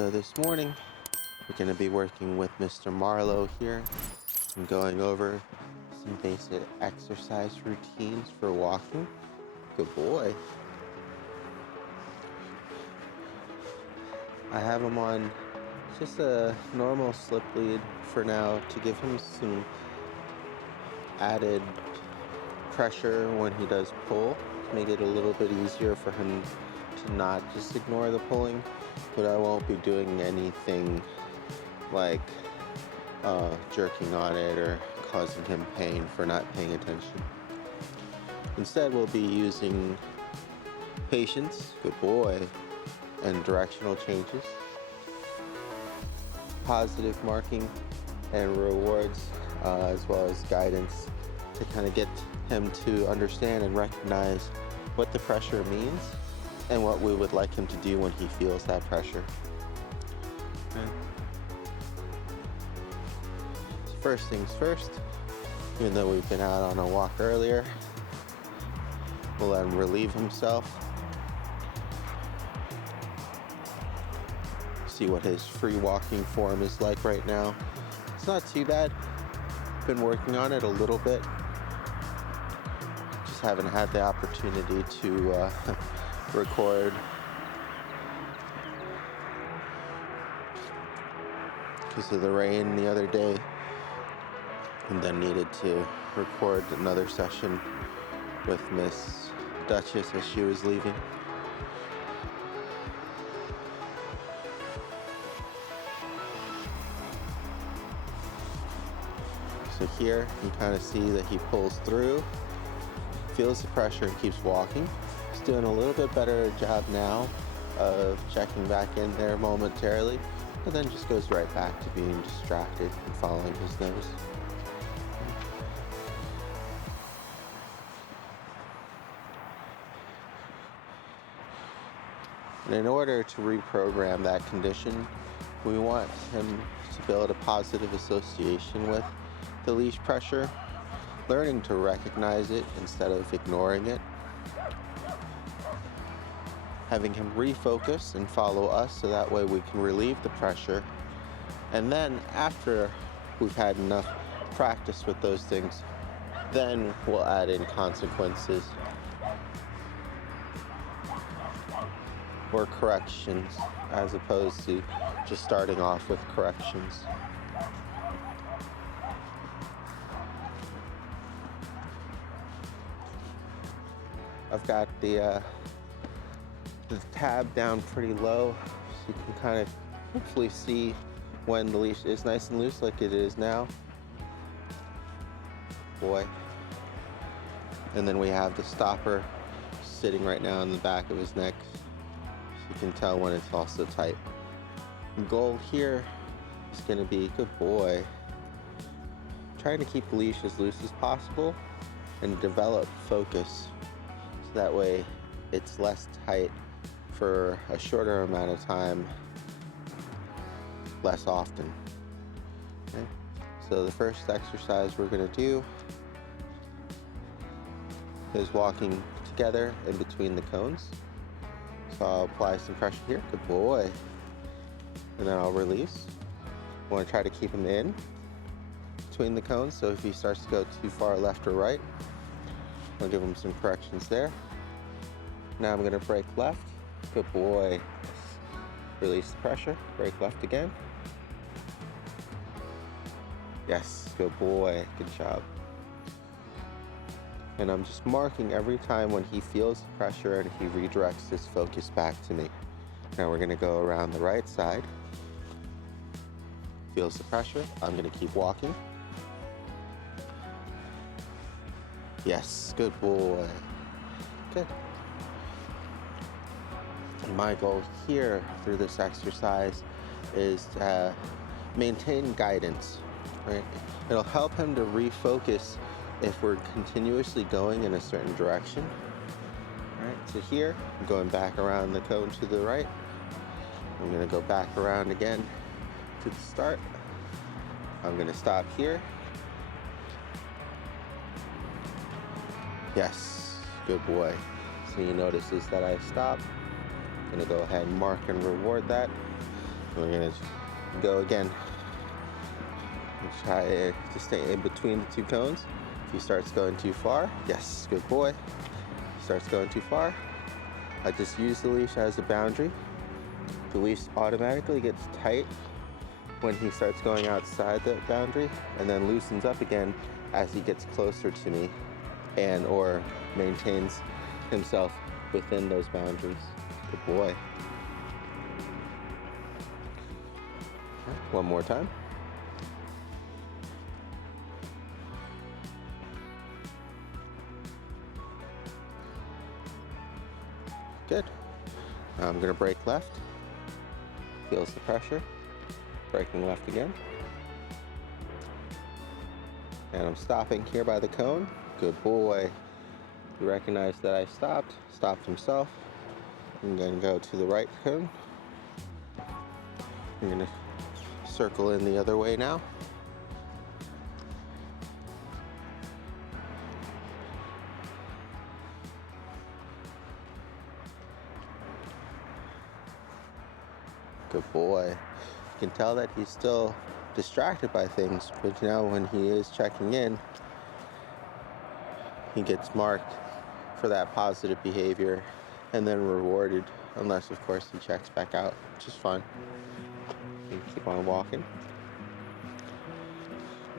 So this morning, we're going to be working with Mr. Marlo here and going over some basic exercise routines for walking. Good boy. I have him on just a normal slip lead for now to give him some added pressure when he does pull, to make it a little bit easier for him to not just ignore the pulling. But I won't be doing anything like jerking on it or causing him pain for not paying attention. Instead, we'll be using patience, good boy, and directional changes, positive marking and rewards, as well as guidance to kind of get him to understand and recognize what the pressure means and what we would like him to do when he feels that pressure. Okay. So first things first, even though we've been out on a walk earlier, we'll let him relieve himself. See what his free walking form is like right now. It's not too bad. Been working on it a little bit. Just haven't had the opportunity to record because of the rain the other day, and then needed to record another session with Miss Duchess as she was leaving. So here you kind of see that he pulls through, feels the pressure, and keeps walking. He's doing a little bit better job now of checking back in there momentarily, but then just goes right back to being distracted and following his nose. And in order to reprogram that condition, we want him to build a positive association with the leash pressure, learning to recognize it instead of ignoring it, having him refocus and follow us so that way we can relieve the pressure. And then after we've had enough practice with those things, then we'll add in consequences or corrections, as opposed to just starting off with corrections. I've got the tab down pretty low, so you can kind of hopefully see when the leash is nice and loose like it is now. Boy. And then we have the stopper sitting right now in the back of his neck, so you can tell when it's also tight. The goal here is going to be, good boy, trying to keep the leash as loose as possible and develop focus, so that way it's less tight for a shorter amount of time, less often. Okay? So the first exercise we're going to do is walking together in between the cones. So I'll apply some pressure here, good boy, and then I'll release. I want to try to keep him in between the cones, so if he starts to go too far left or right, I'll give him some corrections there. Now I'm going to break left. Good boy. Release the pressure. Break left again. Yes, good boy. Good job. And I'm just marking every time when he feels the pressure and he redirects his focus back to me. Now we're going to go around the right side. Feels the pressure. I'm going to keep walking. Yes, good boy. Good. And my goal here through this exercise is to maintain guidance, right? It'll help him to refocus if we're continuously going in a certain direction. All right, so here, I'm going back around the cone to the right. I'm going to go back around again to the start. I'm going to stop here. Yes, good boy. So you notice is that I stop. I'm going to go ahead and mark and reward that. We're gonna go again. Try to stay in between the two cones. If he starts going too far, yes, good boy. Starts going too far, I just use the leash as a boundary. The leash automatically gets tight when he starts going outside the boundary, and then loosens up again as he gets closer to me and or maintains himself within those boundaries. Good boy. One more time. Good. Now I'm gonna break left. Feels the pressure. Breaking left again. And I'm stopping here by the cone. Good boy. He recognized that I stopped himself. I'm gonna go to the right cone. I'm gonna circle in the other way now. Good boy. You can tell that he's still distracted by things, but now when he is checking in, he gets marked for that positive behavior and then rewarded, unless of course he checks back out, which is fine. You keep on walking.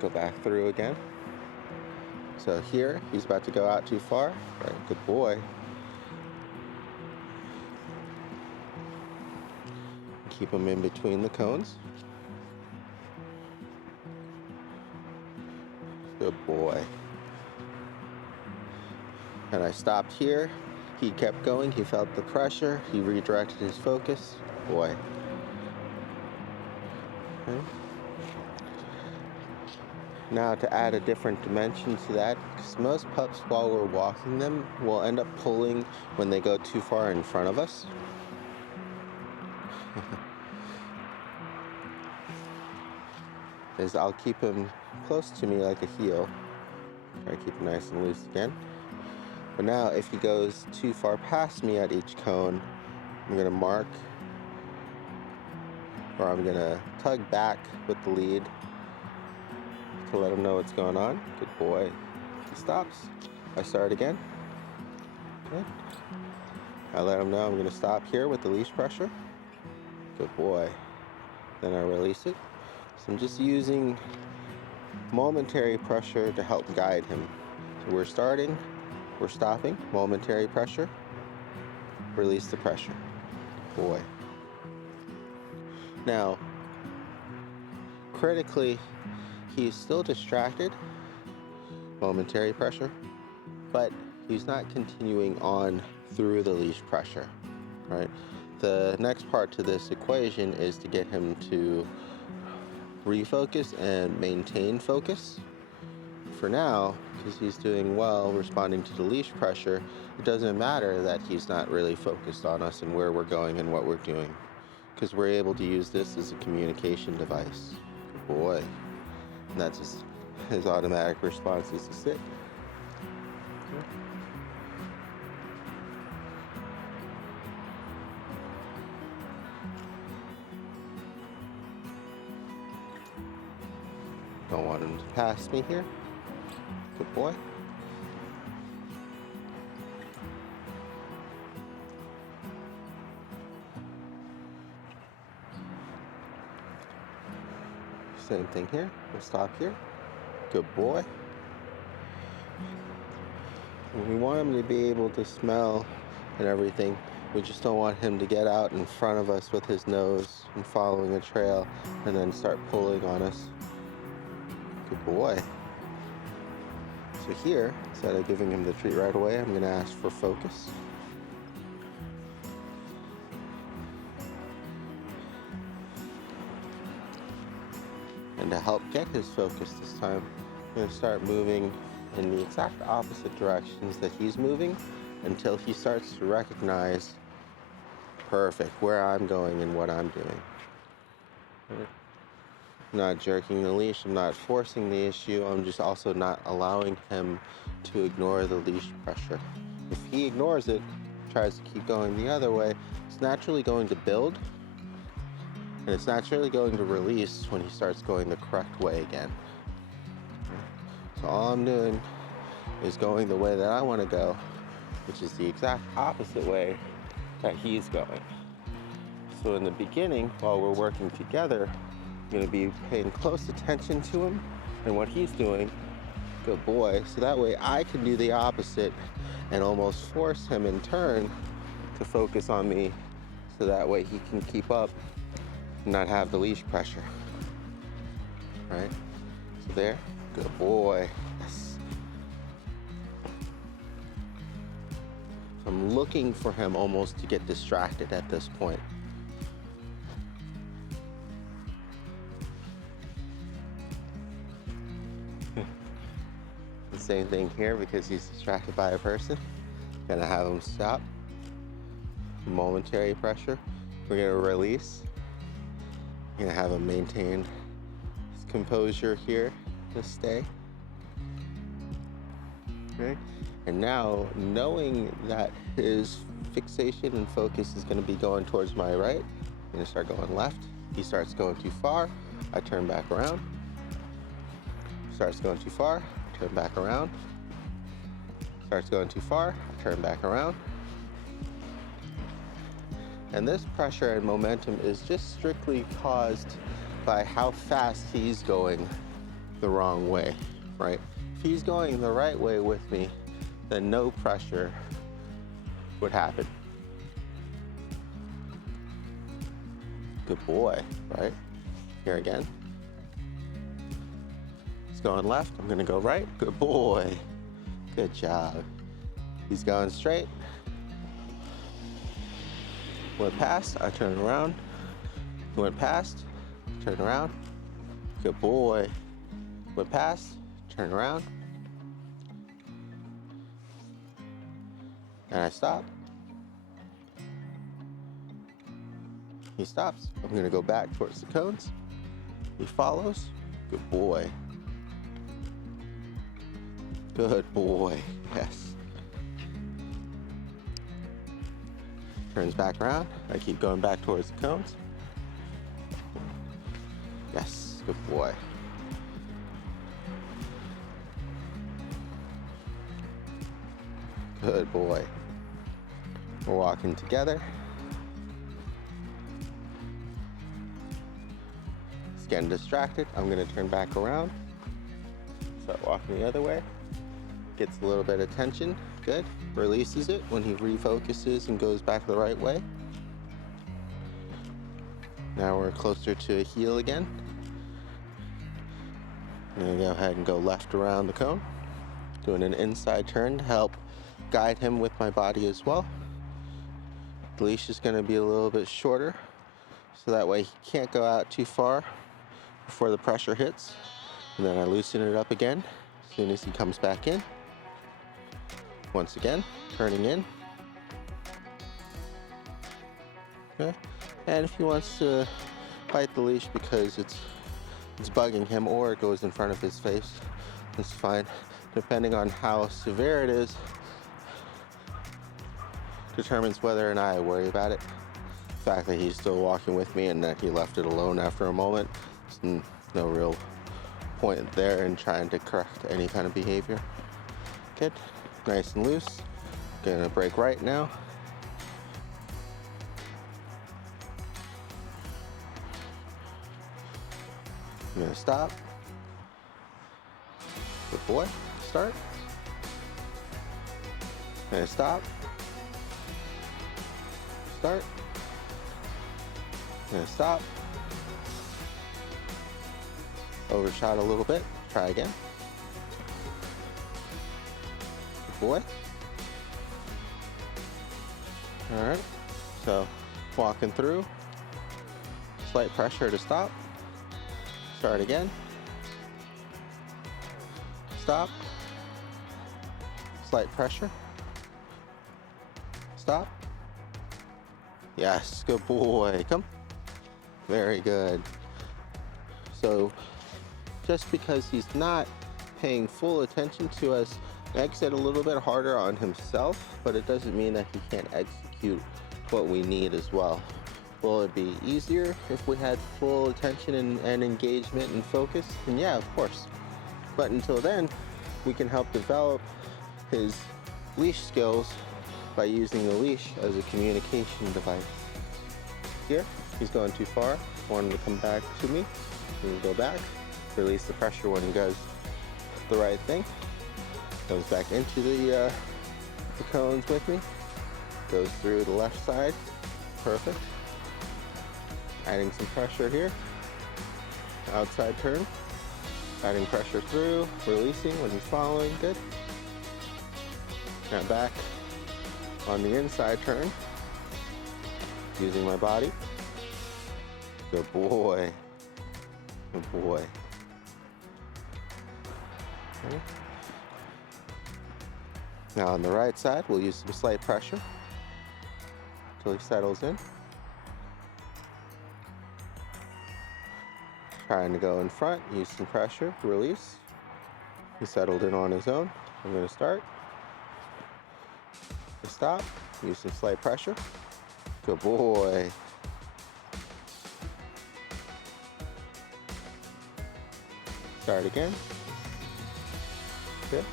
Go back through again. So here, he's about to go out too far. Right, good boy. Keep him in between the cones. Good boy. And I stopped here. He kept going. He felt the pressure. He redirected his focus. Boy. Okay. Now to add a different dimension to that, because most pups while we're walking them will end up pulling when they go too far in front of us. Is I'll keep him close to me like a heel. Try to keep him nice and loose again. But now if he goes too far past me at each cone, I'm gonna mark, or I'm gonna tug back with the lead to let him know what's going on. Good boy. He stops. I start again. Good. I let him know I'm gonna stop here with the leash pressure. Good boy. Then I release it. So I'm just using momentary pressure to help guide him. So we're starting, we're stopping, momentary pressure, release the pressure. Boy. Now, critically, he's still distracted, momentary pressure, but he's not continuing on through the leash pressure, right? The next part to this equation is to get him to refocus and maintain focus. For now, because he's doing well responding to the leash pressure, it doesn't matter that he's not really focused on us and where we're going and what we're doing, because we're able to use this as a communication device. Good boy. And that's his automatic response is to sit. Don't want him to pass me here. Good boy. Same thing here. We'll stop here. Good boy. And we want him to be able to smell and everything. We just don't want him to get out in front of us with his nose and following a trail and then start pulling on us. Good boy. So here, instead of giving him the treat right away, I'm going to ask for focus. And to help get his focus this time, I'm going to start moving in the exact opposite directions that he's moving until he starts to recognize, perfect, where I'm going and what I'm doing. I'm not jerking the leash, I'm not forcing the issue, I'm just also not allowing him to ignore the leash pressure. If he ignores it, tries to keep going the other way, it's naturally going to build, And it's naturally going to release when he starts going the correct way again. So all I'm doing is going the way that I want to go, which is the exact opposite way that he's going. So in the beginning, while we're working together, I'm going to be paying close attention to him and what he's doing. Good boy. So that way I can do the opposite and almost force him in turn to focus on me, so that way he can keep up and not have the leash pressure. Right? So there. Good boy. Yes. I'm looking for him almost to get distracted at this point. The same thing here, because he's distracted by a person. Gonna have him stop. Momentary pressure. We're gonna release. Gonna have him maintain his composure here to stay. Okay. And now, knowing that his fixation and focus is gonna be going towards my right, I'm gonna start going left. He starts going too far, I turn back around. Starts going too far, turn back around. Starts going too far, turn back around. And this pressure and momentum is just strictly caused by how fast he's going the wrong way, right? If he's going the right way with me, then no pressure would happen. Good boy, right? Here again. He's going left, I'm gonna go right. Good boy. Good job. He's going straight. Went past, I turn around. He went past, turn around. Good boy. Went past, turn around. And I stop. He stops. I'm gonna go back towards the cones. He follows. Good boy. Good boy, yes. Turns back around. I keep going back towards the cones. Yes, good boy. Good boy. We're walking together. He's getting distracted. I'm gonna turn back around. Start walking the other way. Gets a little bit of tension. Good. Releases it when he refocuses and goes back the right way. Now we're closer to a heel again. I'm gonna go ahead and go left around the cone. Doing an inside turn to help guide him with my body as well. The leash is gonna be a little bit shorter, so that way he can't go out too far before the pressure hits. And then I loosen it up again as soon as he comes back in. Once again, turning in. Okay. And if he wants to bite the leash because it's bugging him, or it goes in front of his face, that's fine. Depending on how severe it is, determines whether or not I worry about it. The fact that he's still walking with me and that he left it alone after a moment, there's no real point there in trying to correct any kind of behavior. Good. Nice and loose. Gonna break right now. I'm gonna stop. Good boy. Start. Gonna stop. Start. Gonna stop. Overshot a little bit. Try again. Boy. All right, so walking through, slight pressure to stop, start again, stop, slight pressure, stop, yes, good boy, come, very good. So just because he's not paying full attention to us makes it a little bit harder on himself, but it doesn't mean that he can't execute what we need as well. Will it be easier if we had full attention and engagement and focus? And yeah, of course. But until then, we can help develop his leash skills by using the leash as a communication device. Here, he's going too far. Want him to come back to me. He can go back. Release the pressure when he does the right thing. Goes back into the cones with me. Goes through the left side. Perfect. Adding some pressure here. Outside turn. Adding pressure through. Releasing when he's following. Good. Now back on the inside turn. Using my body. Good boy. Good boy. Okay. Now on the right side, we'll use some slight pressure until he settles in. Trying to go in front, use some pressure, release. He settled in on his own. I'm going to start. Stop, use some slight pressure. Good boy. Start again. Good.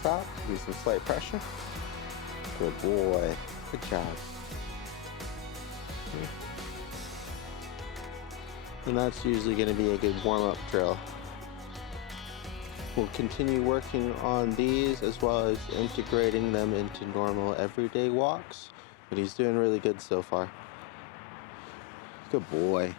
Stop, use some slight pressure. Good boy. Good job. And that's usually going to be a good warm-up drill. We'll continue working on these as well as integrating them into normal everyday walks. But he's doing really good so far. Good boy.